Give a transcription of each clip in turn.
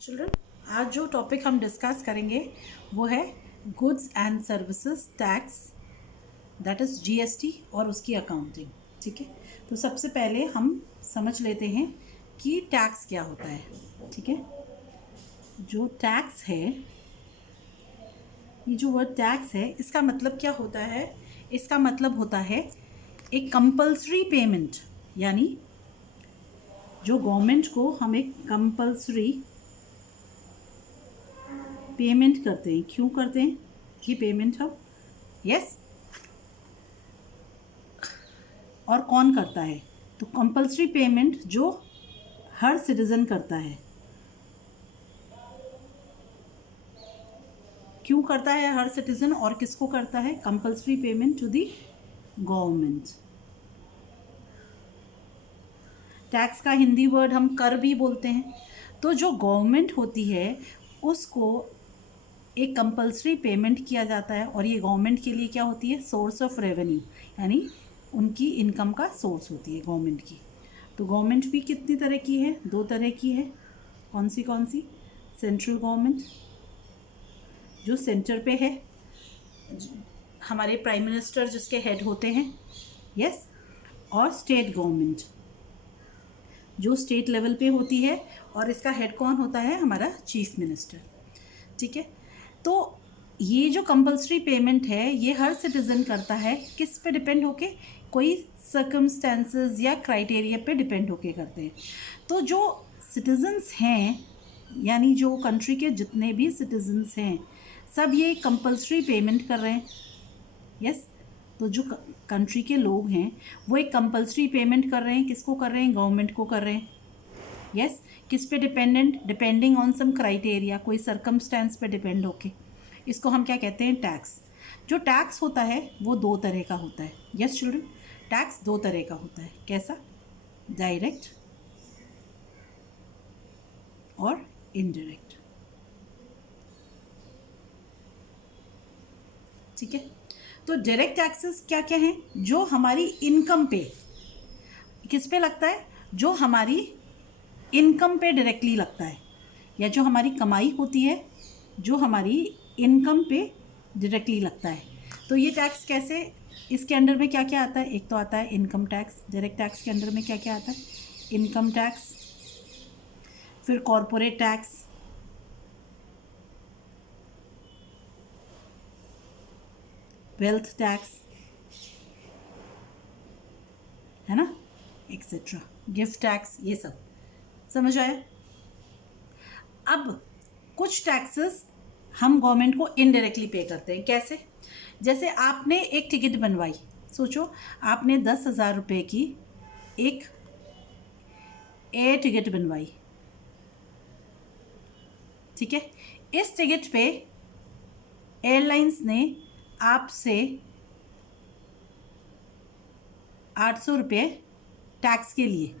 Children, आज जो topic हम डिस्कस करेंगे वो है goods and services tax, that is GST और उसकी अकाउंटिंग। ठीक है, तो सबसे पहले हम समझ लेते हैं कि टैक्स क्या होता है। ठीक है, जो टैक्स है, ये जो वर्ड टैक्स है, इसका मतलब क्या होता है? इसका मतलब होता है एक कंपल्सरी पेमेंट, यानी जो गवर्नमेंट को हम एक कंपल्सरी पेमेंट करते हैं। क्यों करते हैं ये पेमेंट हम? यस, और कौन करता है? तो कंपल्सरी पेमेंट जो हर सिटीजन करता है। क्यों करता है हर सिटीजन और किसको करता है? Compulsory payment to the government. Tax का हिंदी वर्ड हम कर भी बोलते हैं। तो जो गवर्नमेंट होती है उसको एक कंपल्सरी पेमेंट किया जाता है, और ये गवर्नमेंट के लिए क्या होती है? सोर्स ऑफ रेवेन्यू, यानी उनकी इनकम का सोर्स होती है गवर्नमेंट की। तो गवर्नमेंट भी कितनी तरह की है? दो तरह की है। कौन सी? सेंट्रल गवर्नमेंट, जो सेंटर पे है, हमारे प्राइम मिनिस्टर जिसके हेड होते हैं। यस, और स्टेट गवर्नमेंट जो स्टेट लेवल पे होती है, और इसका हेड कौन होता है? हमारा चीफ मिनिस्टर। ठीक है, तो ये जो कंपल्सरी पेमेंट है ये हर सिटीजन करता है। किस पे डिपेंड होके? कोई सर्कमस्टेंसेस या क्राइटेरिया पे डिपेंड होके करते हैं। तो जो सिटीजन्स हैं, यानी जो कंट्री के जितने भी सिटीजन्स हैं, सब ये कंपल्सरी पेमेंट कर रहे हैं। यस, तो जो कंट्री के लोग हैं वो एक कंपल्सरी पेमेंट कर रहे हैं। किसको कर रहे हैं? गवर्नमेंट को कर रहे हैं। यस, किस पे dependent? Depending on some criteria, कोई सर्कमस्टेंस पे डिपेंड होके। इसको हम क्या कहते हैं? टैक्स। जो टैक्स होता है वो दो तरह का होता है। यस चिल्ड्रन, टैक्स दो तरह का होता है। कैसा? डायरेक्ट और इनडायरेक्ट। ठीक है, तो डायरेक्ट टैक्सेस क्या क्या हैं? जो हमारी इनकम पे, किस पे लगता है? जो हमारी इनकम पे डायरेक्टली लगता है, या जो हमारी कमाई होती है जो हमारी इनकम पे डायरेक्टली लगता है। तो ये टैक्स कैसे? इसके अंडर में क्या क्या आता है? एक तो आता है इनकम टैक्स। डायरेक्ट टैक्स के अंडर में क्या क्या आता है? इनकम टैक्स, फिर कॉरपोरेट टैक्स, वेल्थ टैक्स, है ना, एक्सेट्रा, गिफ्ट टैक्स, ये सब समझ आया? अब कुछ टैक्सेस हम गवर्नमेंट को इनडायरेक्टली पे करते हैं। कैसे? जैसे आपने एक टिकट बनवाई, सोचो आपने 10,000 रुपये की एक एयर टिकट बनवाई। ठीक है, इस टिकट पे एयरलाइंस ने आपसे 800 रुपये टैक्स के लिए,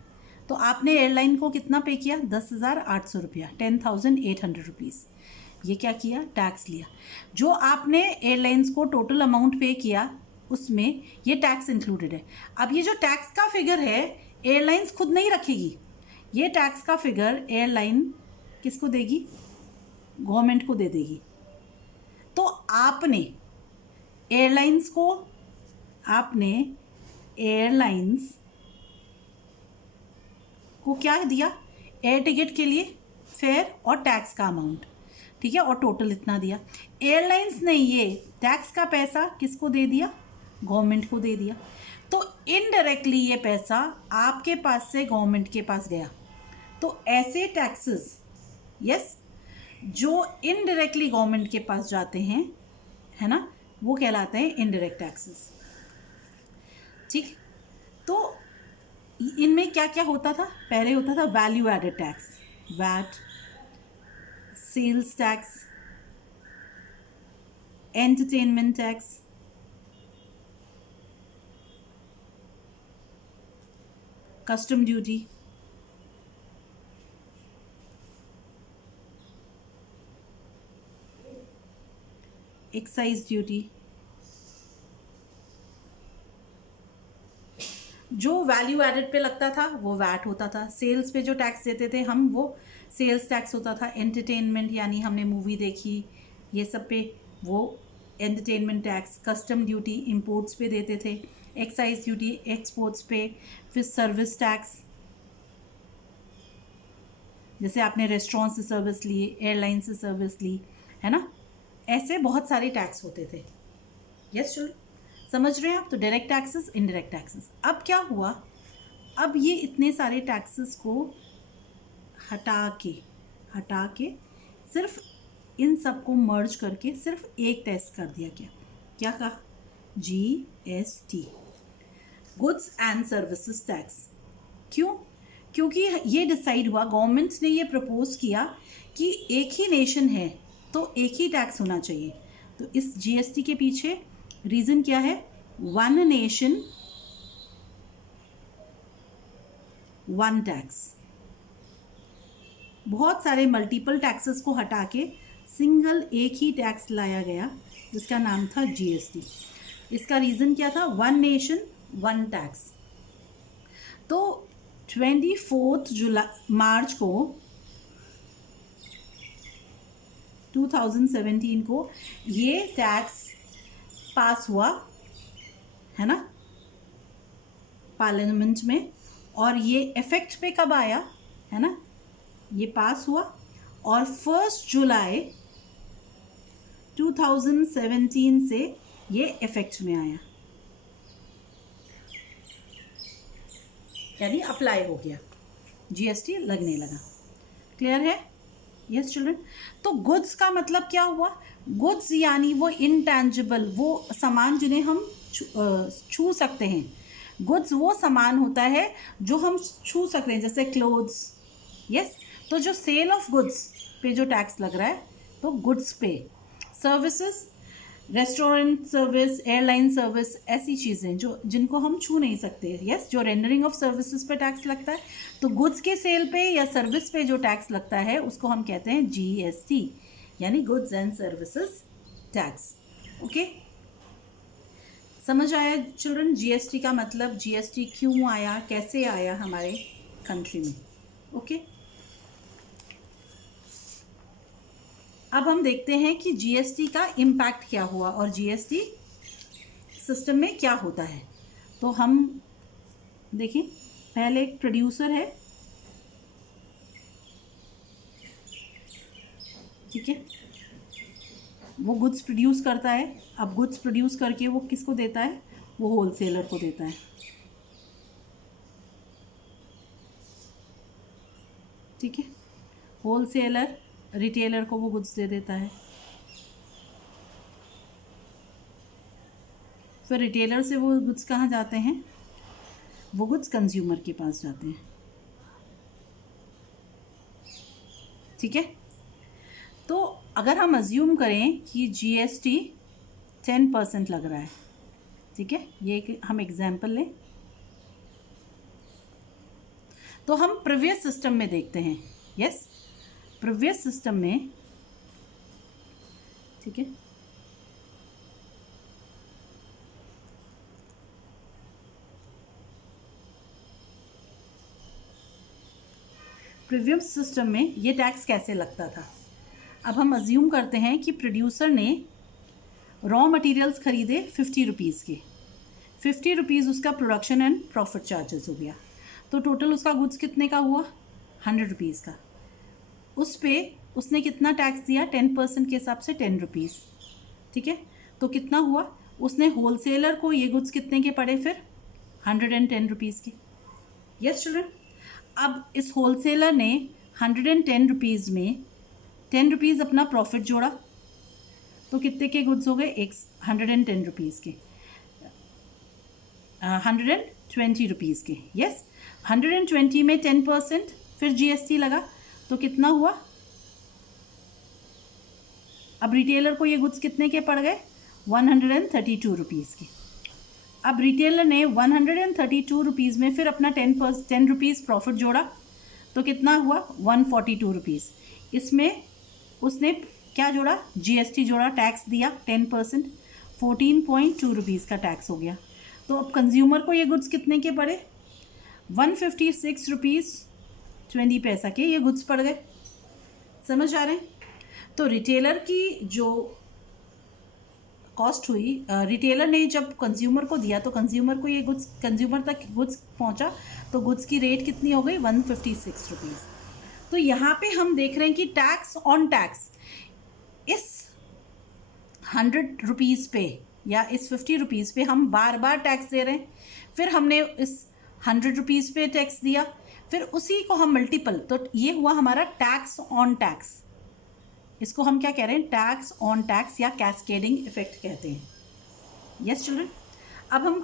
तो आपने एयरलाइन को कितना पे किया? 10,800 रुपया, 10,800 रुपीज़। ये क्या किया? टैक्स लिया। जो आपने एयरलाइंस को टोटल अमाउंट पे किया उसमें ये टैक्स इंक्लूडेड है। अब ये जो टैक्स का फिगर है एयरलाइंस खुद नहीं रखेगी, ये टैक्स का फिगर एयरलाइन किसको देगी? गवर्नमेंट को दे देगी। तो एयरलाइंस को आपने एयरलाइंस को क्या दिया? एयर टिकट के लिए फेयर और टैक्स का अमाउंट। ठीक है, और टोटल इतना दिया। एयरलाइंस ने ये टैक्स का पैसा किसको दे दिया? गवर्नमेंट को दे दिया। तो इनडायरेक्टली ये पैसा आपके पास से गवर्नमेंट के पास गया। तो ऐसे टैक्सेस, यस, जो इनडायरेक्टली गवर्नमेंट के पास जाते हैं, है ना, वो कहलाते हैं इनडायरेक्ट टैक्सेस। ठीक, तो इनमें क्या क्या होता था? पहले होता था value added tax, VAT, sales tax, entertainment tax, custom duty, excise duty. जो वैल्यू एडेड पे लगता था वो वैट होता था, सेल्स पे जो टैक्स देते थे हम वो सेल्स टैक्स होता था, एंटरटेनमेंट यानी हमने मूवी देखी ये सब पे वो entertainment tax, custom duty imports पे देते थे, एक्साइज ड्यूटी एक्सपोर्ट्स पे, फिर सर्विस टैक्स जैसे आपने रेस्टोरेंट से सर्विस ली, एयरलाइन से सर्विस ली, है ना, ऐसे बहुत सारे टैक्स होते थे। यस चलो समझ रहे हैं आप। तो डायरेक्ट टैक्सेस, इनडायरेक्ट टैक्सेस। अब क्या हुआ, अब ये इतने सारे टैक्सेस को हटा के सिर्फ इन सबको मर्ज करके सिर्फ एक टैक्स कर दिया गया। क्या कहा? GST, goods and services tax. क्यों? क्योंकि ये डिसाइड हुआ, गवर्नमेंट ने ये प्रपोज किया कि एक ही नेशन है तो एक ही टैक्स होना चाहिए। तो इस GST के पीछे रीज़न क्या है? One nation one tax. बहुत सारे मल्टीपल टैक्सेस को हटा के सिंगल एक ही टैक्स लाया गया जिसका नाम था GST। इसका रीज़न क्या था? One nation one tax. तो 24 मार्च को 2017 को ये टैक्स पास हुआ, है ना, पार्लियामेंट में। और ये इफेक्ट पे कब आया, है ना, ये पास हुआ और 1 जुलाई 2017 से ये इफेक्ट में आया, यानी अप्लाई हो गया, GST लगने लगा। क्लियर है? Yes children. तो गुड्स का मतलब क्या हुआ? गुड्स यानी वो इनटैंजिबल, वो सामान जिन्हें हम छू सकते हैं। गुड्स वो सामान होता है जो हम छू सकते हैं, जैसे क्लोथ्स। यस, तो जो सेल ऑफ गुड्स पे जो टैक्स लग रहा है तो गुड्स पे। Services, restaurant service, airline service, ऐसी चीज़ें जो जिनको हम छू नहीं सकते। यस, जो रेंडरिंग ऑफ सर्विसेज पे टैक्स लगता है। तो गुड्स के सेल पे या सर्विस पे जो टैक्स लगता है उसको हम कहते हैं GST, यानी goods and services tax. Okay, समझ आया चिल्ड्रन? GST का मतलब, GST क्यों आया, कैसे आया हमारे कंट्री में। ओके, अब हम देखते हैं कि GST का इम्पैक्ट क्या हुआ और GST सिस्टम में क्या होता है। तो हम देखें, पहले एक प्रोड्यूसर है, ठीक है, वो गुड्स प्रोड्यूस करता है। अब गुड्स प्रोड्यूस करके वो किसको देता है? वो होलसेलर को देता है, ठीक है। होलसेलर रिटेलर को वो गुड्स दे देता है, फिर रिटेलर से वो गुड्स कहाँ जाते हैं? वो गुड्स कंज्यूमर के पास जाते हैं, ठीक है। तो अगर हम अज्यूम करें कि GST 10% लग रहा है, ठीक है, ये एक हम एग्जाम्पल लें। तो हम प्रीवियस सिस्टम में देखते हैं। यस, प्रीवियस सिस्टम में, ठीक है, प्रीवियस सिस्टम में ये टैक्स कैसे लगता था। अब हम अज्यूम करते हैं कि प्रोड्यूसर ने रॉ मटेरियल्स खरीदे 50 रुपीज़ के, 50 रुपीज़ उसका प्रोडक्शन एंड प्रॉफिट चार्जेस हो गया। तो टोटल उसका गुड्स कितने का हुआ? 100 रुपीज़ का। उस पर उसने कितना टैक्स दिया? 10% के हिसाब से 10 रुपीज़, ठीक है। तो कितना हुआ? उसने होलसेलर को ये गुड्स कितने के पड़े फिर? 110 रुपीज़ के। Yes children. अब इस होलसेलर ने 110 रुपीज़ में 10 रुपीज़ अपना प्रॉफिट जोड़ा, तो कितने के गुड्स हो गए? 110 रुपीज़ के, 120 रुपीज़ के। यस, 120 में 10%, फिर GST लगा, तो कितना हुआ? अब रिटेलर को ये गुड्स कितने के पड़ गए? 132 रुपीज़ के। अब रिटेलर ने 132 रुपीज़ में फिर अपना 10 रुपीज़ प्रॉफिट जोड़ा, तो कितना हुआ? 142 रुपीज़। इसमें उसने क्या जोड़ा? GST जोड़ा, टैक्स दिया 10%, 14.2 रुपीज़ का टैक्स हो गया। तो अब कंज्यूमर को ये गुड्स कितने के पड़े, 156 रुपीज़ 20 पैसा के ये गुड्स पड़ गए। समझ आ रहे हैं। तो रिटेलर की जो कॉस्ट हुई, रिटेलर ने जब कंज्यूमर को दिया तो कंज्यूमर को ये गुड्स, कंज्यूमर तक गुड्स पहुंचा तो गुड्स की रेट कितनी हो गई, 156 रुपीज़। तो यहाँ पे हम देख रहे हैं कि टैक्स ऑन टैक्स इस 100 रुपीज़ पे या इस 50 रुपीज़ पे हम बार बार टैक्स दे रहे हैं। फिर हमने इस 100 रुपीज़ पे टैक्स दिया, फिर उसी को हम मल्टीपल, तो ये हुआ हमारा टैक्स ऑन टैक्स। इसको हम क्या कह रहे हैं, टैक्स ऑन टैक्स या कैस्केडिंग इफेक्ट कहते हैं। Yes children. अब हम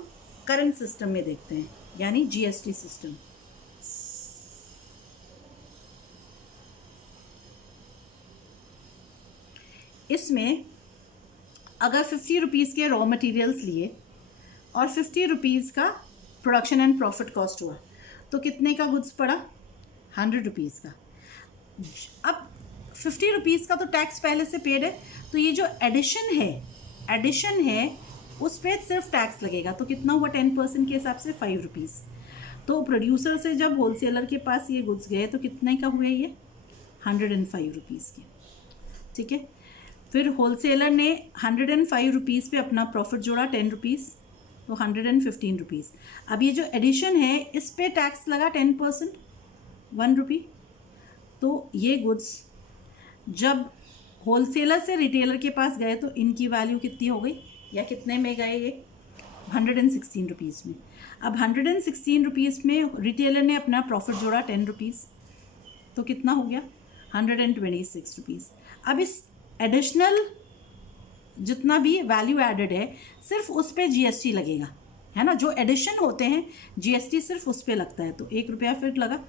करंट सिस्टम में देखते हैं, यानी जीएसटी सिस्टम। इसमें अगर 50 रुपीज़ के रॉ मटेरियल्स लिए और 50 रुपीज़ का प्रोडक्शन एंड प्रॉफिट कॉस्ट हुआ, तो कितने का गुड्स पड़ा, 100 रुपीज़ का। अब 50 रुपीज़ का तो टैक्स पहले से पेड है, तो ये जो एडिशन है उस पर सिर्फ टैक्स लगेगा। तो कितना हुआ, 10% के हिसाब से 5 रुपीज़। तो प्रोड्यूसर से जब होलसेलर के पास ये गुड्स गए तो कितने का हुए, ये 105 रुपीज़ के। ठीक है। फिर होलसेलर ने 105 रुपीज़ पे अपना प्रॉफिट जोड़ा 10 रुपीज़, तो 115 रुपीज़। अब ये जो एडिशन है इस पे टैक्स लगा 10%, 1 रुपी। तो ये गुड्स जब होलसेलर से रिटेलर के पास गए तो इनकी वैल्यू कितनी हो गई, या कितने में गए, ये 116 रुपीज़ में। अब 116 रुपीज़ में रिटेलर ने अपना प्रॉफिट जोड़ा 10 रुपीज़, तो कितना हो गया, 126 रुपीज़। अब इस एडिशनल जितना भी वैल्यू एडेड है सिर्फ उस पर जीएसटी लगेगा, है ना। जो एडिशन होते हैं जीएसटी सिर्फ उस पर लगता है, तो 1 रुपया फिर लगा।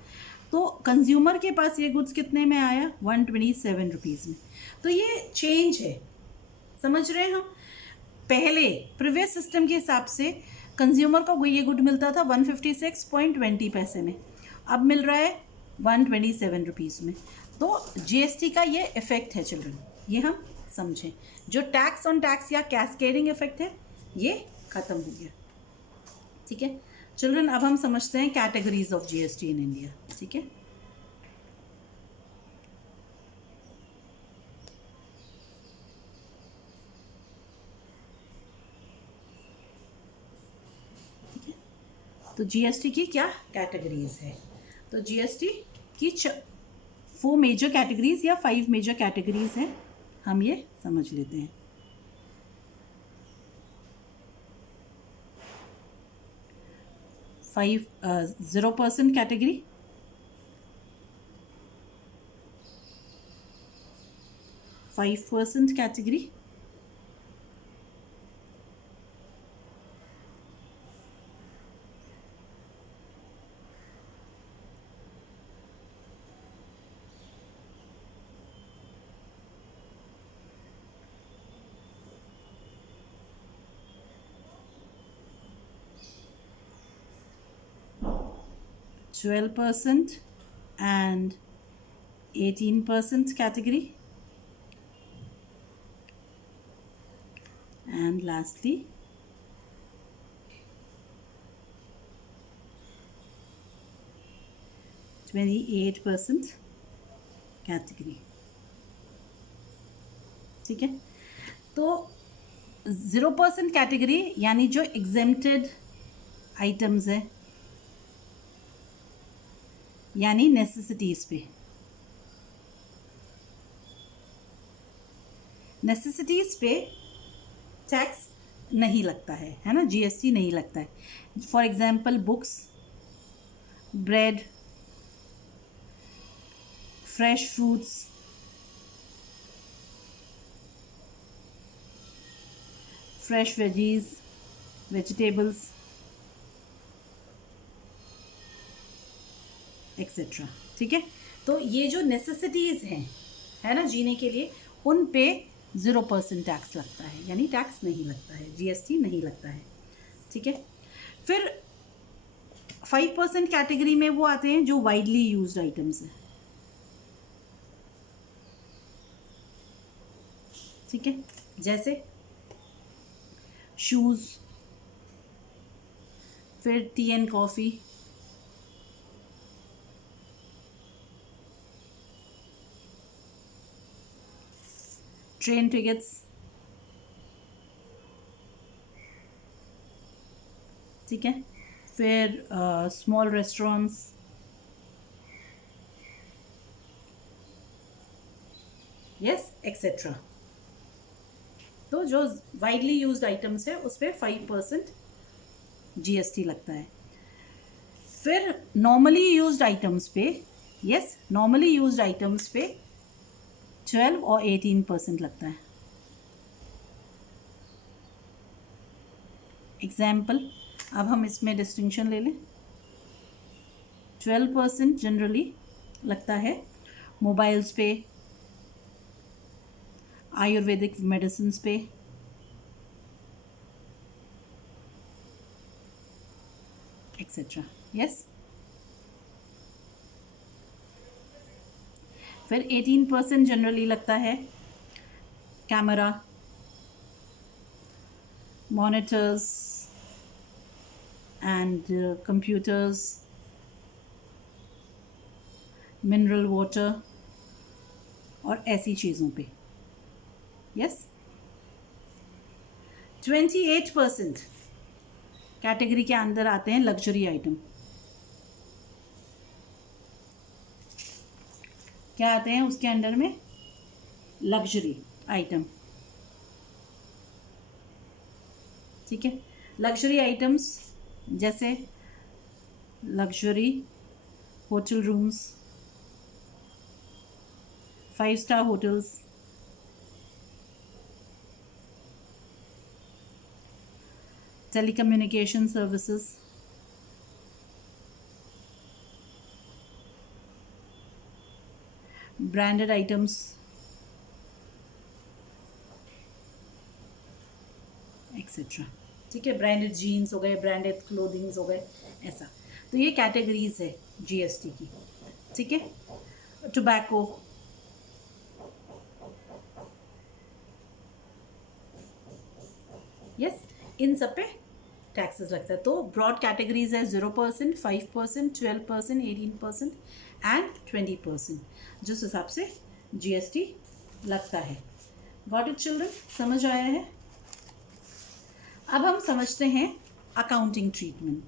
तो कंज्यूमर के पास ये गुड्स कितने में आया, 127 रुपीज़ में। तो ये चेंज है, समझ रहे हैं हम। पहले प्रीवियस सिस्टम के हिसाब से कंज्यूमर को ये गुड मिलता था 156.20 पैसे में, अब मिल रहा है 127 रुपीज़ में। तो जीएसटी का ये इफेक्ट है चिल्ड्रन, ये हम समझें। जो टैक्स ऑन टैक्स या कैस्केडिंग इफेक्ट है ये खत्म हो गया। ठीक है चिल्ड्रन। अब हम समझते हैं categories of GST in India. ठीक है। तो जीएसटी की क्या कैटेगरीज है, तो जीएसटी की 4 मेजर कैटेगरीज या 5 मेजर कैटेगरीज हैं, हम ये समझ लेते हैं। Five 0% category, 5% category, 12% and 18% category, and lastly 28% category. ठीक है। तो 0% कैटेगरी यानी जो एग्जेम्प्टेड आइटम्स है, यानी नेसेसिटीज़ पे, नेसेसिटीज़ पे टैक्स नहीं लगता है ना, जीएसटी नहीं लगता है। For example books, bread, fresh fruits, fresh veggies, vegetables etcetera. ठीक है। तो ये जो नेसेसिटीज़ हैं, है ना, जीने के लिए, उन पे 0% टैक्स लगता है, यानी टैक्स नहीं लगता है, जीएसटी नहीं लगता है। ठीक है। फिर 5% कैटेगरी में वो आते हैं जो वाइडली यूज्ड आइटम्स हैं। ठीक है। जैसे शूज़, फिर T and coffee, train tickets, ठीक है, फिर स्मॉल रेस्टोरेंट्स, यस एक्सेट्रा। तो जो वाइडली यूज्ड आइटम्स है उस पर 5% जीएसटी लगता है। फिर नॉर्मली यूज्ड आइटम्स पे, यस नॉर्मली यूज्ड आइटम्स पे 12 और 18% लगता है। एग्जाम्पल, अब हम इसमें डिस्टिंक्शन ले लें। 12% जनरली लगता है मोबाइल्स पे, आयुर्वेदिक मेडिसिन पे, एक्सेट्रा, यस। फिर 18% जनरली लगता है camera, monitors and computers, mineral water और ऐसी चीज़ों पे, यस। 28% कैटेगरी के अंदर आते हैं लग्जरी आइटम। क्या आते हैं उसके अंडर में? लग्जरी आइटम, ठीक है। लग्जरी आइटम्स जैसे luxury hotel rooms, 5 star hotels, telecommunication services, branded items, etcetera, ठीक है। ब्रांडेड जीन्स हो गए, ब्रांडेड क्लोथिंग्स हो गए, ऐसा। तो ये कैटेगरीज है जीएसटी की, ठीक है। टोबैको, यस, इन सब पे टैक्सेस लगता है। तो ब्रॉड कैटेगरीज है 0%, 5%, 12%, 18% एंड 20%, जिस हिसाब से जीएसटी लगता है। Got it children? समझ आया है? अब हम समझते हैं अकाउंटिंग ट्रीटमेंट,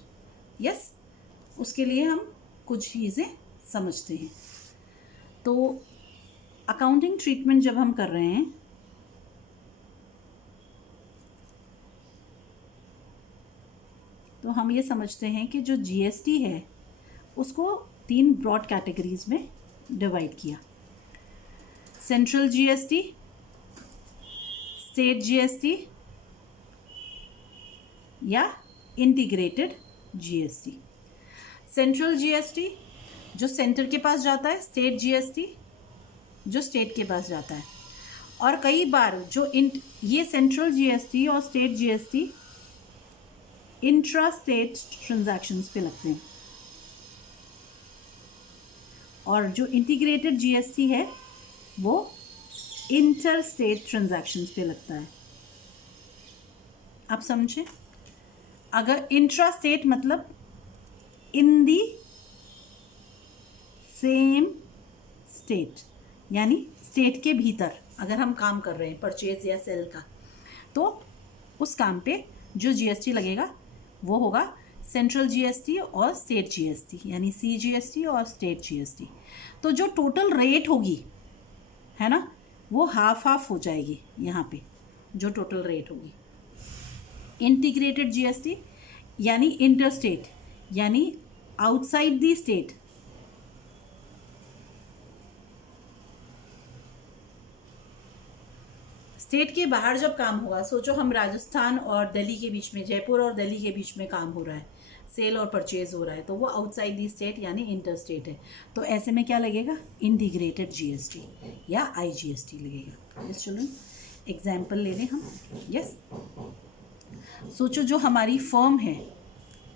यस। उसके लिए हम कुछ चीज़ें समझते हैं। तो अकाउंटिंग ट्रीटमेंट जब हम कर रहे हैं तो हम ये समझते हैं कि जो जीएसटी है उसको 3 ब्रॉड कैटेगरीज में डिवाइड किया। सेंट्रल जीएसटी, स्टेट जीएसटी या इंटीग्रेटेड जीएसटी। सेंट्रल जीएसटी जो सेंटर के पास जाता है, स्टेट जीएसटी जो स्टेट के पास जाता है। और कई बार जो ये सेंट्रल जीएसटी और state GST intra state transactions पे लगते हैं, और जो इंटीग्रेटेड जीएसटी है वो इंटर स्टेट ट्रांजैक्शंस पे लगता है। आप समझे? अगर इंट्रा स्टेट मतलब इन दी सेम स्टेट, यानी स्टेट के भीतर अगर हम काम कर रहे हैं परचेज या सेल का, तो उस काम पे जो जीएसटी लगेगा वो होगा सेंट्रल जीएसटी और स्टेट जीएसटी, यानी सीजीएसटी और स्टेट जीएसटी। तो जो टोटल रेट होगी, है ना, वो हाफ हाफ हो जाएगी यहाँ पे, जो टोटल रेट होगी। इंटीग्रेटेड जीएसटी यानी इंटर स्टेट, यानी आउटसाइड दी स्टेट, स्टेट के बाहर जब काम होगा, सोचो हम राजस्थान और दिल्ली के बीच में, जयपुर और दिल्ली के बीच में काम हो रहा है, सेल और परचेज हो रहा है, तो वो आउटसाइड दी स्टेट यानी इंटर स्टेट है। तो ऐसे में क्या लगेगा? इंटीग्रेटेड जीएसटी या आईजीएसटी लगेगा। यस चिल्ड्रन, एग्जाम्पल ले लें हम। यस, सोचो जो हमारी फर्म है,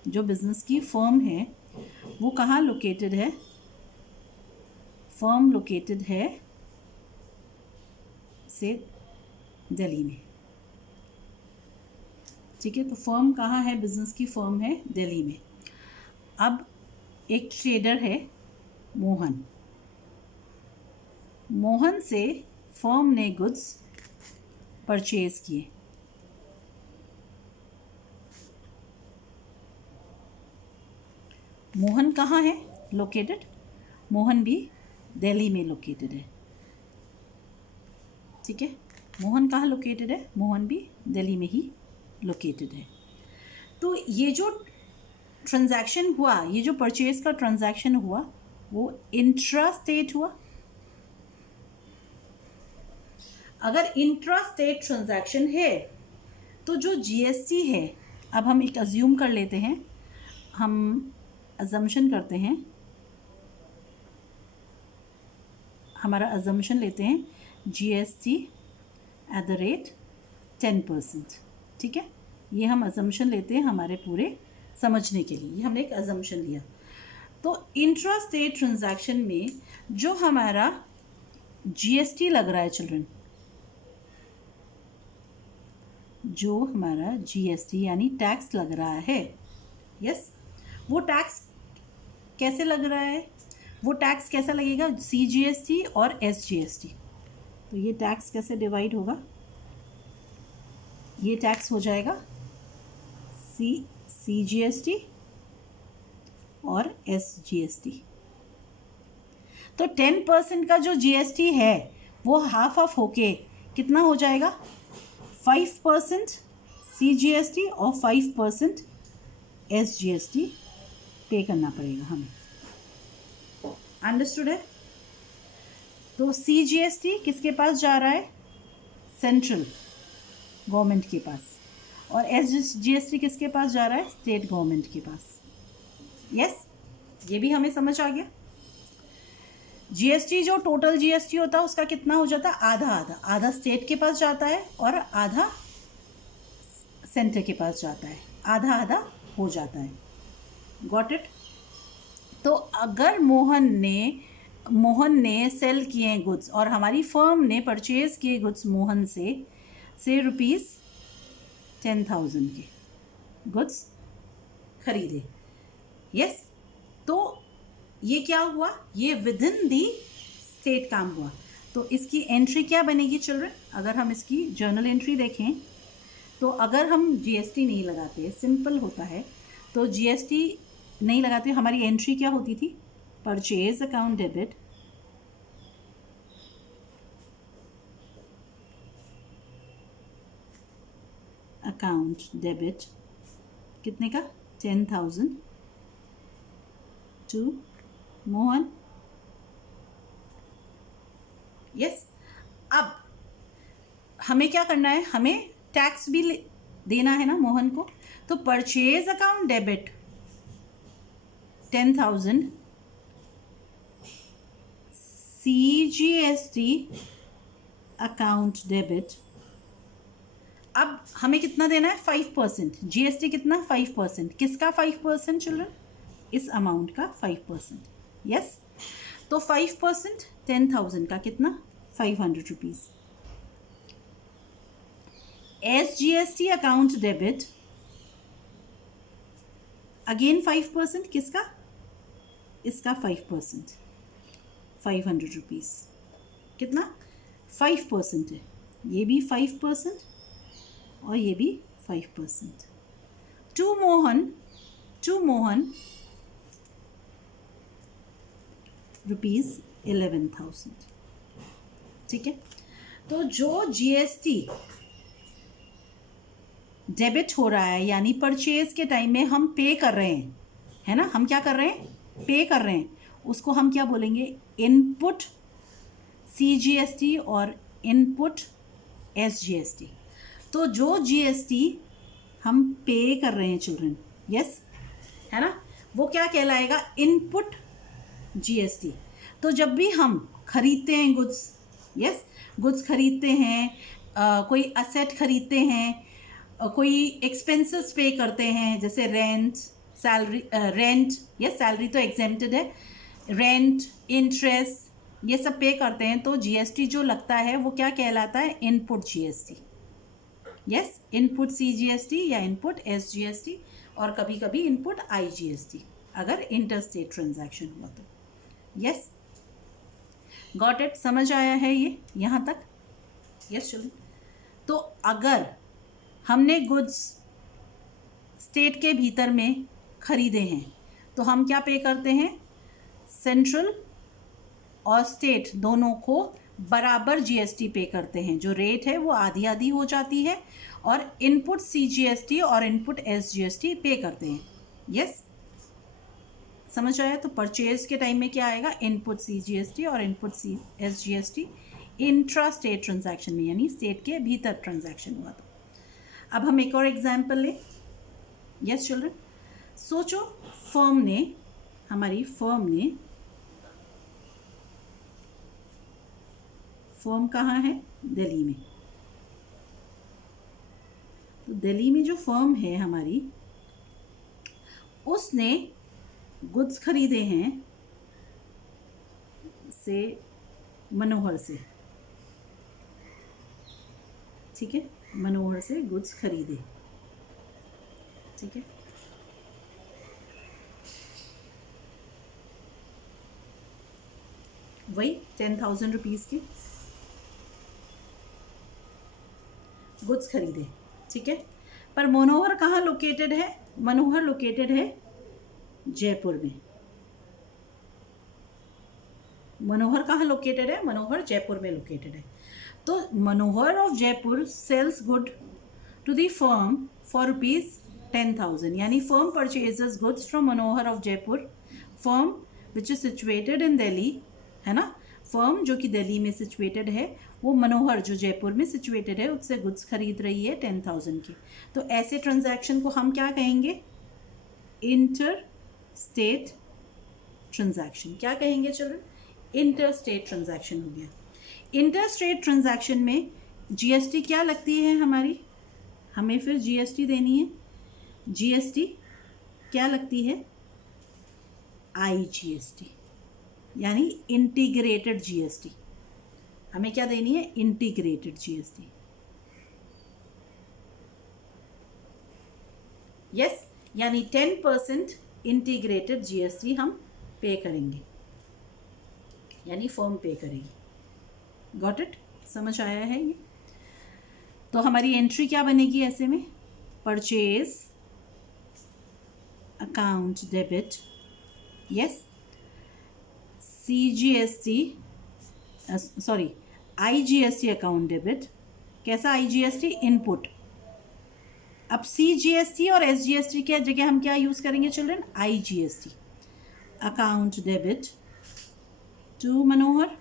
जो बिजनेस की फर्म है, वो कहाँ लोकेटेड है? फर्म लोकेटेड है से दिल्ली में, ठीक है। तो फर्म कहाँ है, बिजनेस की फर्म है दिल्ली में। अब एक ट्रेडर है मोहन, मोहन से फर्म ने गुड्स परचेज किए। मोहन कहाँ है लोकेटेड, मोहन भी दिल्ली में लोकेटेड है। ठीक है, मोहन कहाँ लोकेटेड है, मोहन भी दिल्ली में ही लोकेटेड है। तो ये जो ट्रांजैक्शन हुआ, ये जो परचेज का ट्रांजैक्शन हुआ, वो इंट्रा स्टेट हुआ। अगर इंट्रा स्टेट ट्रांजैक्शन है तो जो जीएसटी है, अब हम एक अज्यूम कर लेते हैं, हम अजम्पशन करते हैं, हमारा अजम्पशन लेते हैं जीएसटी एट द रेट 10%। ठीक है, ये हम अजम्पशन लेते हैं हमारे पूरे समझने के लिए, ये हमने एक अजम्पशन लिया। तो इंट्रा स्टेट ट्रांजैक्शन में जो हमारा जीएसटी लग रहा है चिल्ड्रन, जो हमारा जीएसटी यानी टैक्स लग रहा है, यस, वो टैक्स कैसे लग रहा है, वो टैक्स कैसा लगेगा, सीजीएसटी और एसजीएसटी। तो ये टैक्स कैसे डिवाइड होगा, ये टैक्स हो जाएगा सीजीएसटी और एसजीएसटी। तो 10% का जो जीएसटी है वो हाफ ऑफ होके कितना हो जाएगा, 5% सीजीएसटी और 5% एसजीएसटी पे करना पड़ेगा हमें। अंडरस्टूड है। तो सीजीएसटी किसके पास जा रहा है, सेंट्रल गवर्नमेंट के पास, और एसजीएसटी किसके पास जा रहा है, स्टेट गवर्नमेंट के पास। यस, ये भी हमें समझ आ गया। जीएसटी जो टोटल जीएसटी होता है उसका कितना हो जाता है, आधा आधा, आधा स्टेट के पास जाता है और आधा सेंटर के पास जाता है, आधा आधा हो जाता है। Got it. तो अगर मोहन ने सेल किए गुड्स और हमारी फर्म ने परचेज किए गुड्स मोहन से ₹10,000 के गुड्स खरीदे, यस, तो ये क्या हुआ, ये विद इन दी स्टेट काम हुआ। तो इसकी एंट्री क्या बनेगी चिल्ड्रन, अगर हम इसकी जर्नल एंट्री देखें तो अगर हम जीएसटी नहीं लगाते, सिंपल होता है, तो जीएसटी नहीं लगाते, हमारी एंट्री क्या होती थी, परचेज अकाउंट डेबिट कितने का, 10,000 टू मोहन। यस, अब हमें क्या करना है, हमें टैक्स भी देना है ना मोहन को। तो purchase account debit 10,000 CGST account debit, अब हमें कितना देना है, 5%। जीएसटी कितना, 5%। किसका 5% चिल्ड्रन, इस अमाउंट का 5%। यस, तो 5% 10,000 का कितना, 500 rupees. SGST account debit again 5%, किसका, इसका 5%, 500 रुपीज़। कितना, 5% है, ये भी 5% और ये भी 5%। टू मोहन ₹11,000। ठीक है, तो जो जीएसटी डेबिट हो रहा है यानी परचेज के टाइम में हम पे कर रहे हैं, है ना, हम क्या कर रहे हैं, पे कर रहे हैं, उसको हम क्या बोलेंगे, इनपुट सीजीएसटी और इनपुट एसजीएसटी। तो जो जीएसटी हम पे कर रहे हैं चिल्ड्रन, यस, है ना, वो क्या कहलाएगा, इनपुट जीएसटी। तो जब भी हम खरीदते हैं गुड्स, यस, गुड्स खरीदते हैं, कोई असेट खरीदते हैं, कोई एक्सपेंसेस पे करते हैं, जैसे rent, salary, rent, yes, salary तो एग्जेम्प्टेड है, रेंट, इंटरेस्ट, ये सब पे करते हैं, तो जीएसटी जो लगता है वो क्या कहलाता है, input GST. Yes, input CGST या इनपुट SGST और कभी कभी इनपुट IGST अगर इंटर स्टेट ट्रांजैक्शन हुआ तो। यस, गॉट इट, समझ आया है ये यहाँ तक? Yes children. तो अगर हमने गुड्स स्टेट के भीतर में खरीदे हैं तो हम क्या पे करते हैं? सेंट्रल और स्टेट दोनों को बराबर GST पे करते हैं। जो रेट है वो आधी आधी हो जाती है और इनपुट CGST और इनपुट SGST पे करते हैं। यस, समझ आया? तो परचेज के टाइम में क्या आएगा? इनपुट CGST और input SGST intra state transaction में, यानी स्टेट के भीतर ट्रांजैक्शन हुआ तो। अब हम एक और एग्जाम्पल लें। यस चिल्ड्रन, सोचो हमारी फर्म कहाँ है? दिल्ली में। तो दिल्ली में जो फर्म है हमारी, उसने गुड्स खरीदे हैं से मनोहर से, ठीक है, मनोहर से गुड्स खरीदे, ठीक है। वही 10,000 रुपीज़ के गुड्स खरीदे, ठीक है। पर मनोहर कहाँ लोकेटेड है? मनोहर लोकेटेड है जयपुर में। मनोहर कहाँ लोकेटेड है? मनोहर जयपुर में लोकेटेड है। तो Manohar of Jaipur sells good to the firm for ₹10,000, यानी firm purchases goods from Manohar of Jaipur, firm which is situated in Delhi, है ना। फर्म जो कि दिल्ली में सिचुएटेड है, वो मनोहर जो जयपुर में सिचुएटेड है उससे गुड्स खरीद रही है 10,000 की। तो ऐसे ट्रांजैक्शन को हम क्या कहेंगे? Inter state transaction. क्या कहेंगे चिल्ड्रन? इंटर स्टेट ट्रांजैक्शन हो गया। इंटर स्टेट ट्रांजैक्शन में GST क्या लगती है हमारी? हमें फिर GST देनी है। GST क्या लगती है? IGST, यानी इंटीग्रेटेड GST। हमें क्या देनी है? Integrated GST। यस, यानी 10% इंटीग्रेटेड GST हम पे करेंगे, यानी फर्म पे करेगी। Got it? समझ आया है ये? तो हमारी एंट्री क्या बनेगी ऐसे में? Purchase account debit, yes, CGST, sorry, IGST account debit. कैसा IGST? इनपुट। अब CGST और SGST की जगह हम क्या यूज करेंगे children? IGST account debit to Manohar.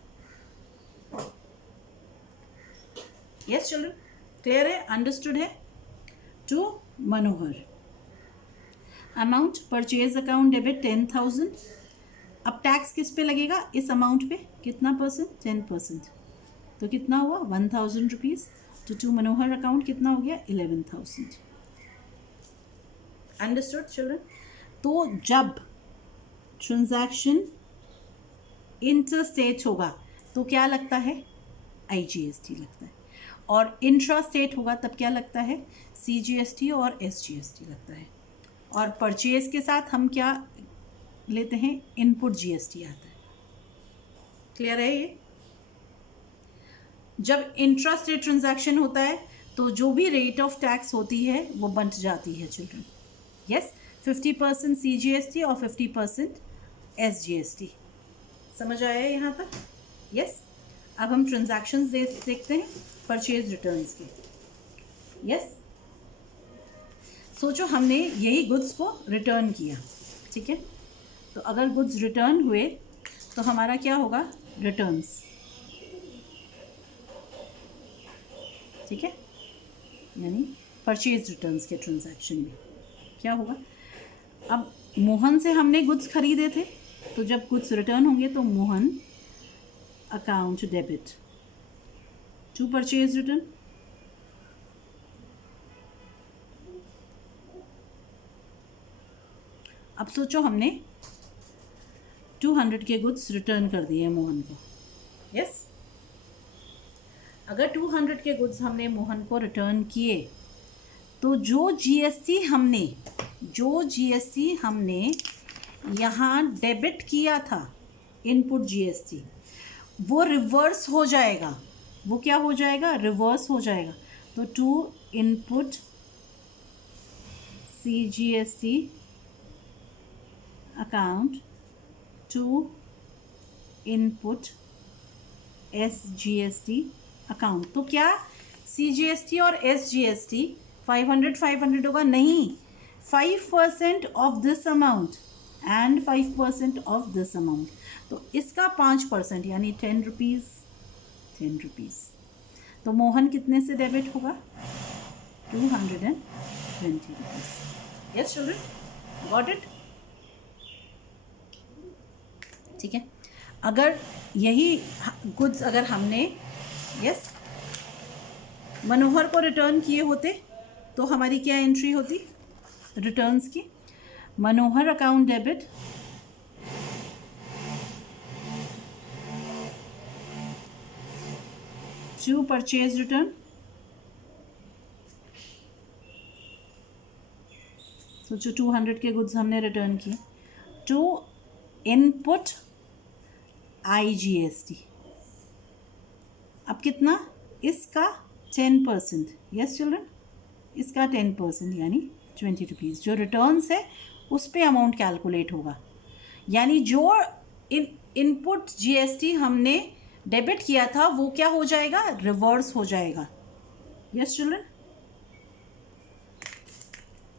Yes children, clear है? अंडरस्टूड है? To Manohar. Amount purchase account debit 10,000। अब टैक्स किस पे लगेगा? इस अमाउंट पे। कितना परसेंट? 10%। तो कितना हुआ? 1,000 रुपीज़। टू मनोहर अकाउंट कितना हो गया? 11,000। Understood children? तो जब ट्रांजैक्शन इंटर स्टेट होगा तो क्या लगता है? IGST लगता है। और इंट्रा स्टेट होगा तब क्या लगता है? CGST और SGST लगता है। और परचेज के साथ हम क्या लेते हैं? इनपुट GST आता है। क्लियर है ये? जब इंट्रा स्टेट ट्रांजैक्शन होता है तो जो भी रेट ऑफ टैक्स होती है वो बंट जाती है चिल्ड्रन। यस, 50% CGST और 50% SGST। समझ आया है यहाँ तक? यस, अब हम ट्रांजैक्शंस देखते हैं परचेज रिटर्न्स के। यस, सोचो हमने यही गुड्स को रिटर्न किया, ठीक है। तो अगर गुड्स रिटर्न हुए तो हमारा क्या होगा? रिटर्न्स, ठीक है, यानी परचेज रिटर्न्स के ट्रांजैक्शन में क्या होगा? अब मोहन से हमने गुड्स खरीदे थे, तो जब गुड्स रिटर्न होंगे तो Mohan account debit to purchase return. अब सोचो हमने 200 के गुड्स रिटर्न कर दिए मोहन को। यस, अगर 200 के गुड्स हमने मोहन को रिटर्न किए तो जो जीएसटी हमने यहाँ डेबिट किया था, इनपुट जीएसटी, वो रिवर्स हो जाएगा। वो क्या हो जाएगा? रिवर्स हो जाएगा। तो to input CGST account to input SGST account. तो क्या CGST और SGST 500 होगा? नहीं, 5% of this amount and 5% of this amount. तो इसका 5% यानी 10 रुपीज़, 10 रुपीज़। तो मोहन कितने से डेबिट होगा? 220 rupees. Yes children, got it? ठीक है। अगर यही गुड्स अगर हमने मनोहर को रिटर्न किए होते तो हमारी क्या एंट्री होती रिटर्न्स की? Manohar account debit to purchase return. सोचो 200 के गुड्स हमने रिटर्न किए टू इनपुट IGST। अब कितना? इसका 10%। यस चिल्ड्रन, इसका 10% यानी 20 रुपीज़। जो रिटर्न्स है उस पे अमाउंट कैलकुलेट होगा, यानी जो इनपुट GST हमने डेबिट किया था वो क्या हो जाएगा? रिवर्स हो जाएगा। यस चिल्ड्रन,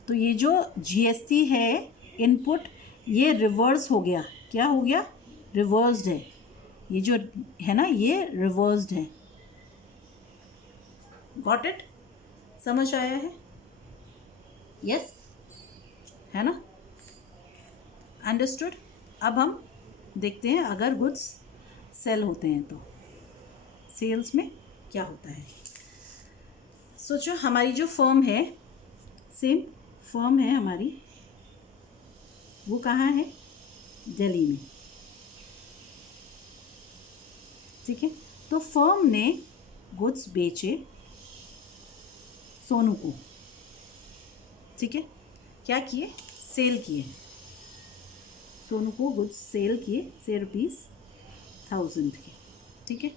तो ये जो GST है इनपुट, ये रिवर्स हो गया। क्या हो गया? रिवर्स्ड है। ये जो है ना, ये रिवर्स्ड है। Got it? समझ आया है? यस, है ना? अंडरस्टूड? अब हम देखते हैं अगर गुड्स सेल होते हैं तो सेल्स में क्या होता है। सोचो हमारी जो फर्म है, सेम फर्म है हमारी, वो कहाँ है? दिल्ली में। ठीक है, तो फर्म ने गुड्स बेचे सोनू को। ठीक है, क्या किए? सेल किए। सोनू को गुड्स सेल किए से ₹1000 के। ठीक है,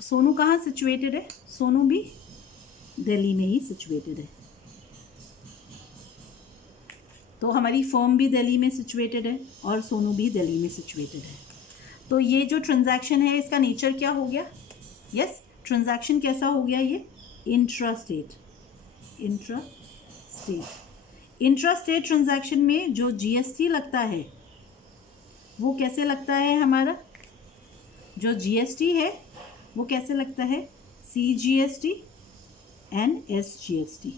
सोनू कहाँ सिचुएटेड है? सोनू भी दिल्ली में ही सिचुएटेड है। तो हमारी फर्म भी दिल्ली में सिचुएटेड है और सोनू भी दिल्ली में सिचुएटेड है। तो ये जो ट्रांजैक्शन है इसका नेचर क्या हो गया? यस, ट्रांजैक्शन कैसा हो गया? ये इंट्रास्टेट। इंट्रास्टेट ट्रांजैक्शन में जो GST लगता है वो कैसे लगता है? हमारा जो GST है वो कैसे लगता है? CGST and SGST।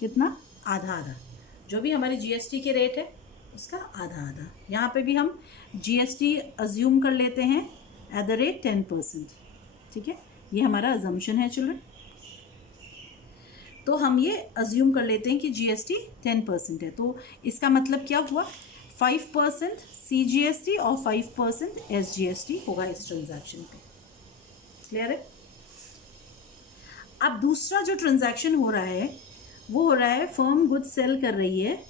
कितना? आधा आधा। जो भी हमारे GST के रेट है उसका आधा आधा। यहाँ पे भी हम GST अज्यूम कर लेते हैं एट द रेट 10%। ठीक है, ये हमारा अजम्पशन है चिल्ड्रन। तो हम ये अज्यूम कर लेते हैं कि GST 10% है। तो इसका मतलब क्या हुआ? 5% CGST और 5% SGST होगा इस ट्रांजैक्शन पे। क्लियर है? अब दूसरा जो ट्रांजैक्शन हो रहा है वो हो रहा है, फर्म गुड्स सेल कर रही है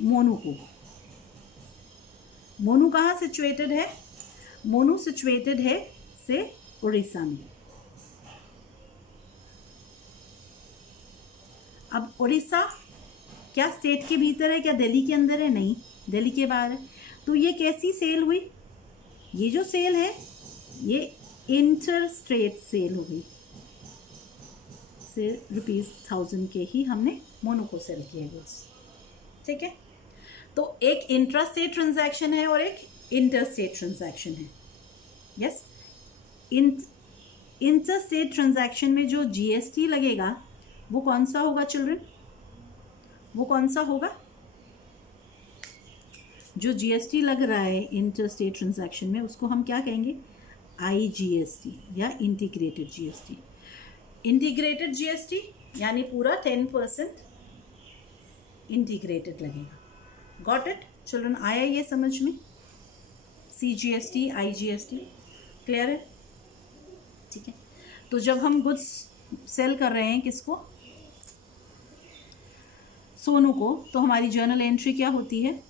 मोनू को। मोनू कहाँ सिचुएटेड है? मोनू सिचुएटेड है से उड़ीसा में। अब उड़ीसा क्या स्टेट के भीतर है? क्या दिल्ली के अंदर है? नहीं, दिल्ली के बाहर है। तो ये कैसी सेल हुई? ये जो सेल है ये इंटर स्टेट सेल हो गई। से ₹1000 के ही हमने मोनू को सेल किया गुड्स। ठीक है, तो एक इंट्रा स्टेट ट्रांजैक्शन है और एक इंटर स्टेट ट्रांजैक्शन है। यस, इंटर स्टेट ट्रांजैक्शन में जो GST लगेगा वो कौन सा होगा चिल्ड्रन? वो कौन सा होगा? जो GST लग रहा है इंटर स्टेट ट्रांजैक्शन में उसको हम क्या कहेंगे? IGST या इंटीग्रेटेड GST। इंटीग्रेटेड GST यानी पूरा 10% इंटीग्रेटेड लगेगा। Got it children? आया ये समझ में? CGST IGST क्लियर है? ठीक है, तो जब हम गुड्स सेल कर रहे हैं किसको? सोनू को, तो हमारी जर्नल एंट्री क्या होती है?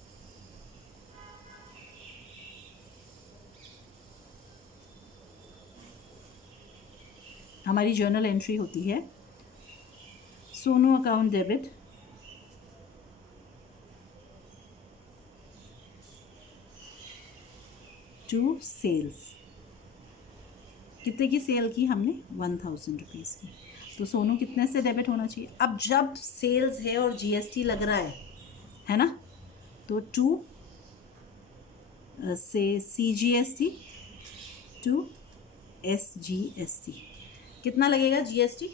हमारी जर्नल एंट्री होती है Sonu account debit to sales. कितने की सेल की हमने? 1000 रुपीज़ की। तो सोनू कितने से डेबिट होना चाहिए? अब जब सेल्स है और जीएसटी लग रहा है ना, तो टू से CGST टू SGST। कितना लगेगा जीएसटी?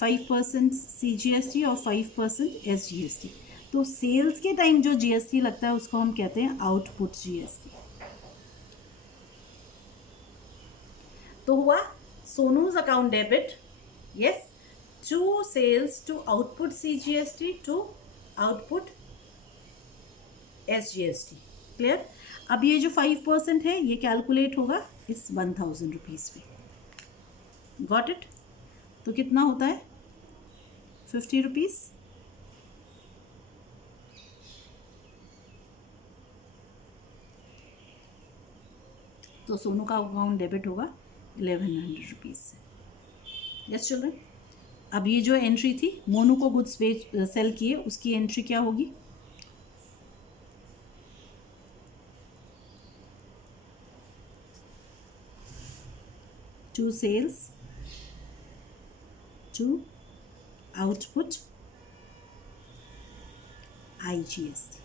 5% CGST और 5% SGST। तो सेल्स के टाइम जो जीएसटी लगता है उसको हम कहते हैं आउटपुट जीएसटी। तो हुआ Sonu's account debit, yes, to sales to output CGST to output SGST। Clear? अब ये जो 5% है ये कैलकुलेट होगा इस 1000 रुपीज़ पे। Got it? तो कितना होता है? 50 रुपीज़। तो सोनू का अकाउंट डेबिट होगा 1100 रुपीज़ से। Yes children? अब ये जो एंट्री थी मोनू को गुड्स सेल किए, उसकी एंट्री क्या होगी? To sales to output IGST।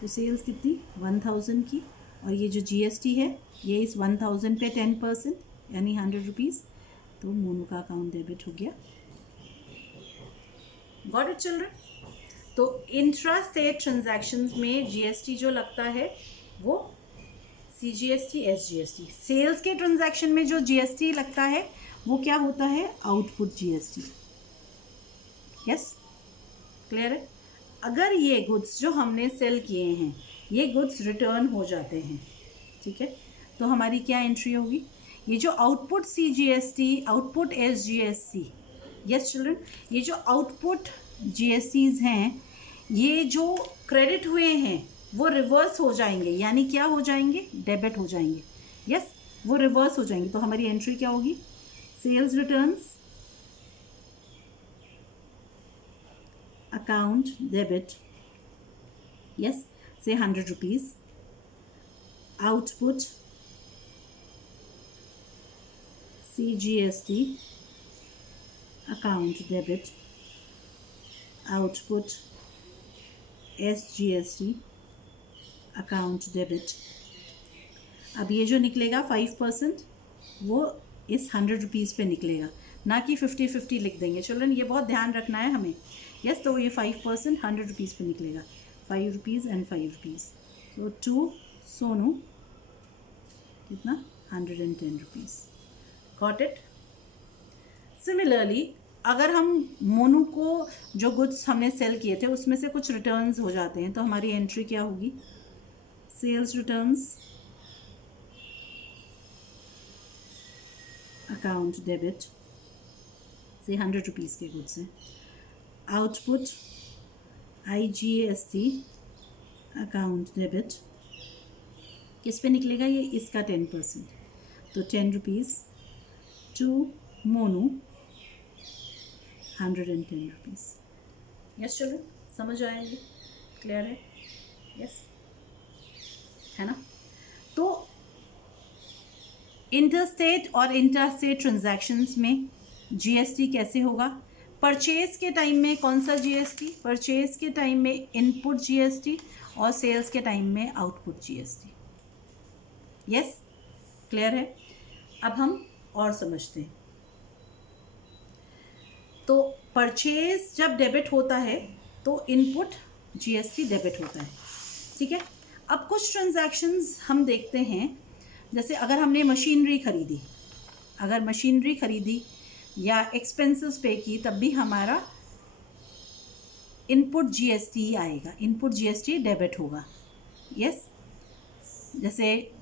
तो सेल्स कितनी? 1000 की, और ये जो GST है ये इस 1000 पे 10% यानी 100 रुपीज़। तो मोनू का अकाउंट डेबिट हो गया। Got it children? तो इंट्रा स्टेट ट्रांजैक्शंस में GST जो लगता है वो CGST SGST। सेल्स के ट्रांजैक्शन में जो GST लगता है वो क्या होता है? Output GST। यस, क्लियर है? अगर ये गुड्स जो हमने सेल किए हैं ये गुड्स रिटर्न हो जाते हैं, ठीक है, तो हमारी क्या एंट्री होगी? ये जो output CGST, output SGST, yes children, ये जो आउटपुट GSTs हैं ये जो क्रेडिट हुए हैं वो रिवर्स हो जाएंगे, यानी क्या हो जाएंगे? डेबिट हो जाएंगे। यस, वो रिवर्स हो जाएंगे। तो हमारी एंट्री क्या होगी? Sales returns account debit, yes, से 100 rupees, output CGST account debit, output SGST account debit. अब ये जो निकलेगा 5% वो इस 100 रुपीज़ पे निकलेगा, ना कि 50-50 लिख देंगे। चिल्ड्रन ये बहुत ध्यान रखना है हमें। यस, तो ये 5% 100 रुपीज़ पे निकलेगा, 5 रुपीज़ एंड 5 रुपीज़। तो टू सोनू कितना? 110 रुपीज़। Got it? सिमिलरली अगर हम मोनू को जो गुड्स हमने सेल किए थे उसमें से कुछ रिटर्न्स हो जाते हैं तो हमारी एंट्री क्या होगी? सेल्स रिटर्न्स अकाउंट डेबिट से 100 रुपीज़ के गुड्स हैं, आउटपुट IGST अकाउंट डेबिट किस पे निकलेगा? ये इसका 10%, तो 10 rupees to Monu 110 rupees. Yes children, समझ आया? ये क्लियर है? यस, है ना? तो इंटरस्टेट और इंटरस्टेट ट्रांजैक्शंस में GST कैसे होगा? परचेज के टाइम में कौन सा GST? परचेज के टाइम में इनपुट GST और सेल्स के टाइम में आउटपुट GST। यस, क्लियर है? अब हम और समझते हैं। तो परचेज जब डेबिट होता है तो इनपुट GST डेबिट होता है, ठीक है। अब कुछ ट्रांजैक्शंस हम देखते हैं, जैसे अगर हमने मशीनरी खरीदी, अगर मशीनरी खरीदी या एक्सपेंसेस पे की तब भी हमारा इनपुट GST ही आएगा, इनपुट GST डेबिट होगा। यस, जैसे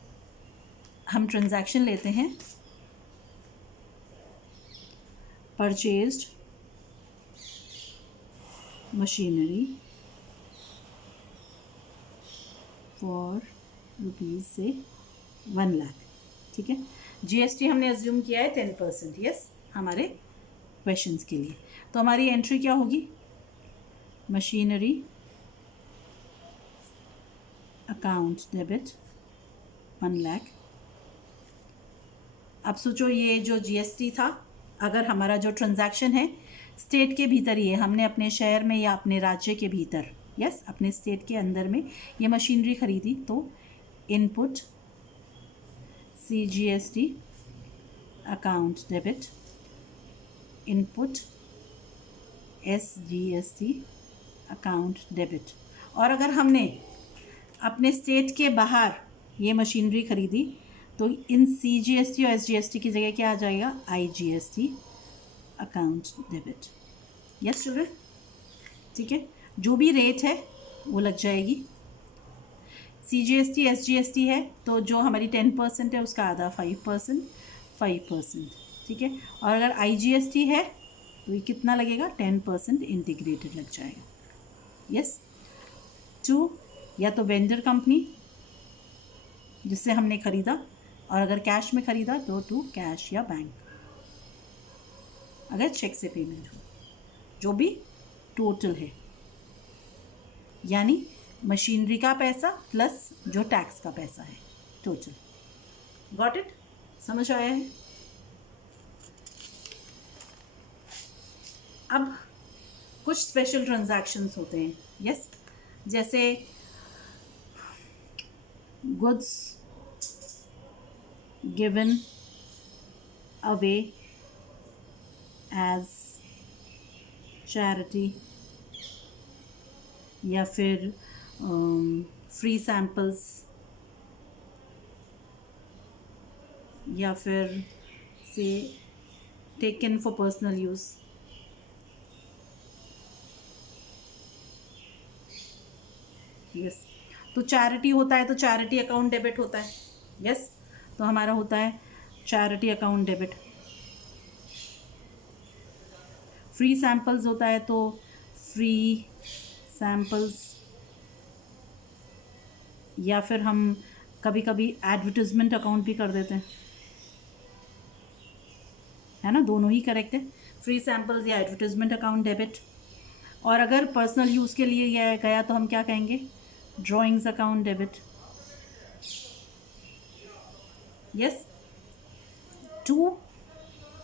हम ट्रांजैक्शन लेते हैं परचेज्ड मशीनरी फॉर रुपीज़ से 1 लाख, ठीक है। जीएसटी हमने अज्यूम किया है 10%, यस, हमारे क्वेश्चंस के लिए। तो हमारी एंट्री क्या होगी, मशीनरी अकाउंट डेबिट 1 लाख। अब सोचो ये जो जीएसटी था, अगर हमारा जो ट्रांजैक्शन है स्टेट के भीतर ही है, हमने अपने शहर में या अपने राज्य के भीतर, यस, अपने स्टेट के अंदर में ये मशीनरी खरीदी, तो input CGST account debit, input SGST account debit. और अगर हमने अपने स्टेट के बाहर ये मशीनरी खरीदी तो इन CGST और SGST की जगह क्या आ जाएगा, IGST account debit. Yes children, ठीक है, जो भी रेट है वो लग जाएगी। CGST SGST है तो जो हमारी 10% है उसका आधा 5%, ठीक है। और अगर IGST है तो ये कितना लगेगा, 10% इंटीग्रेटेड लग जाएगा। यस, टू या तो वेंडर कंपनी जिससे हमने खरीदा, और अगर कैश में खरीदा तो टू कैश या बैंक, अगर चेक से पेमेंट हो, जो भी टोटल है, यानी मशीनरी का पैसा प्लस जो टैक्स का पैसा है, टोटल। गॉट इट, समझ आया है। अब कुछ स्पेशल ट्रांजैक्शंस होते हैं, यस, जैसे goods given away as charity, या फिर फ्री सैम्पल्स, या फिर से taken for personal use. Yes, तो चैरिटी होता है तो चैरिटी अकाउंट डेबिट होता है, यस, तो हमारा होता है charity account debit. Free samples होता है तो फ्री सैम्पल्स, या फिर हम कभी कभी एडवर्टिजमेंट अकाउंट भी कर देते हैं, है ना, दोनों ही करेक्ट है, फ्री सैम्पल्स या एडवर्टिजमेंट अकाउंट डेबिट। और अगर पर्सनल यूज़ के लिए गया तो हम क्या कहेंगे, drawings account debit. Yes, to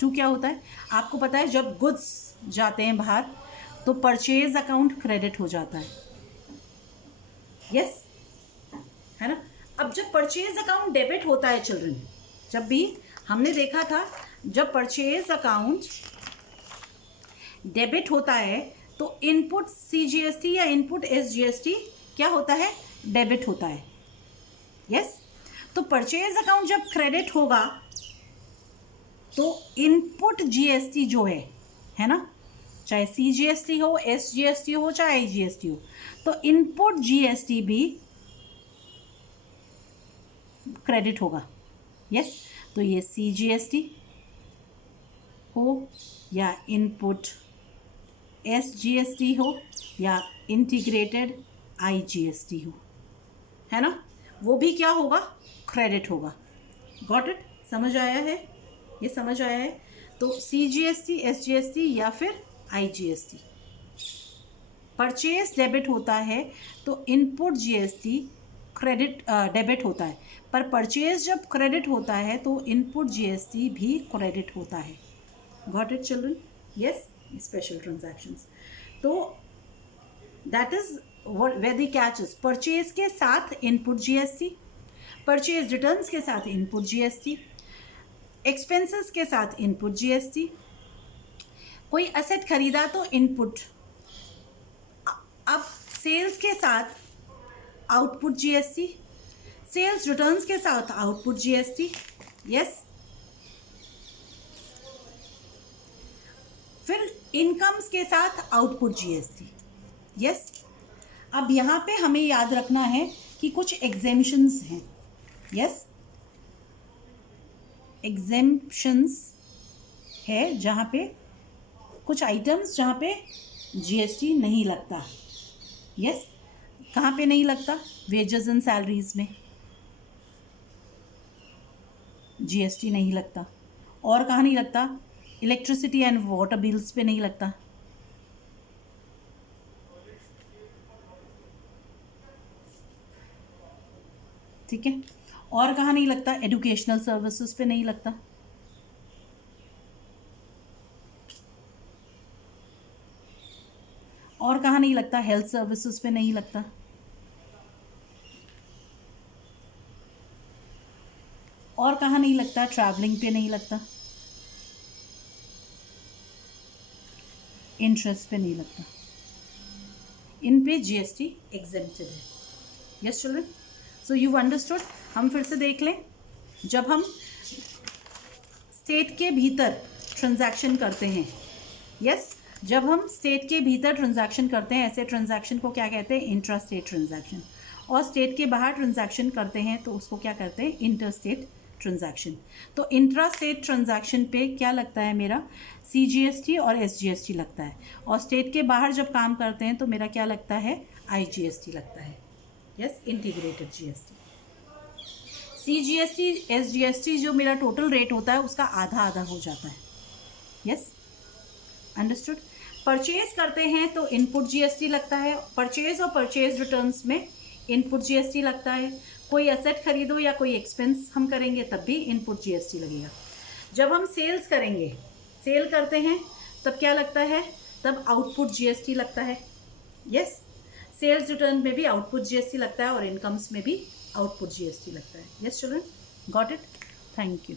क्या होता है, आपको पता है, जब गुड्स जाते हैं बाहर तो परचेज अकाउंट क्रेडिट हो जाता है, यस, है ना। अब जब परचेज अकाउंट डेबिट होता है चिल्ड्रन, जब भी हमने देखा था, जब परचेज अकाउंट डेबिट होता है तो इनपुट CGST या इनपुट SGST क्या होता है, डेबिट होता है, यस। तो परचेज अकाउंट जब क्रेडिट होगा तो इनपुट GST जो है ना, चाहे CGST हो, SGST हो, चाहे IGST हो, तो इनपुट GST भी क्रेडिट होगा, यस। तो ये CGST हो या इनपुट SGST हो या इंटीग्रेटेड IGST हो, है ना, वो भी क्या होगा, क्रेडिट होगा। गॉट इट, समझ आया है, ये समझ आया है। तो CGST SGST या फिर IGST, परचेज डेबिट होता है तो इनपुट GST क्रेडिट डेबिट होता है, पर परचेज जब क्रेडिट होता है तो इनपुट GST भी क्रेडिट होता है। Got it children, yes, special transactions. तो that is where the catch is, purchase के साथ इनपुट GST, परचेज रिटर्न्स के साथ इनपुट GST, एक्सपेंसेस के साथ इनपुट GST, कोई असेट खरीदा तो इनपुट, अब सेल्स के साथ आउटपुट GST, सेल्स रिटर्न्स के साथ आउटपुट GST, यस। फिर इनकम्स के साथ आउटपुट GST, यस। अब यहाँ पे हमें याद रखना है कि कुछ एग्जेम्पशंस हैं, यस, एग्जेम्पशंस है जहाँ पे कुछ आइटम्स जहाँ पे जीएसटी नहीं लगता। यस, कहाँ पे नहीं लगता? वेजेस एंड सैलरीज में जीएसटी नहीं लगता। और कहाँ नहीं लगता? इलेक्ट्रिसिटी एंड वाटर बिल्स पे नहीं लगता। ठीक है, और कहाँ नहीं लगता? एजुकेशनल सर्विसेज पे नहीं लगता। और कहाँ नहीं लगता? हेल्थ सर्विसेज पे नहीं लगता। और कहाँ नहीं लगता? ट्रैवलिंग पे नहीं लगता। इंटरेस्ट पे नहीं लगता। इन पे जीएसटी एग्जेम्प्टेड है। Yes children, so you understood. हम फिर से देख लें। जब हम स्टेट के भीतर ट्रांजैक्शन करते हैं, यस, जब हम स्टेट के भीतर ट्रांजैक्शन करते हैं, ऐसे ट्रांजैक्शन को क्या कहते हैं? Intra state transaction. और स्टेट के बाहर ट्रांजैक्शन करते हैं तो उसको क्या करते हैं? Inter state transaction. तो इंट्रा स्टेट ट्रांजैक्शन पे क्या लगता है मेरा? सीजीएसटी और एसजीएसटी लगता है। और स्टेट के बाहर जब काम करते हैं तो मेरा क्या लगता है? आईजीएसटी लगता है। Yes, integrated GST. CGST SGST जो मेरा टोटल रेट होता है उसका आधा आधा हो जाता है। Yes, understood. परचेज करते हैं तो इनपुट जीएसटी लगता है। परचेज और परचेज रिटर्न्स में इनपुट जीएसटी लगता है। कोई एसेट खरीदो या कोई एक्सपेंस हम करेंगे तब भी इनपुट जीएसटी लगेगा। जब हम सेल्स करेंगे, सेल करते हैं, तब क्या लगता है? तब आउटपुट जीएसटी लगता है। यस, सेल्स रिटर्न में भी आउटपुट जीएसटी लगता है और इनकम्स में भी आउटपुट जीएसटी लगता है। Yes children, got it? Thank you.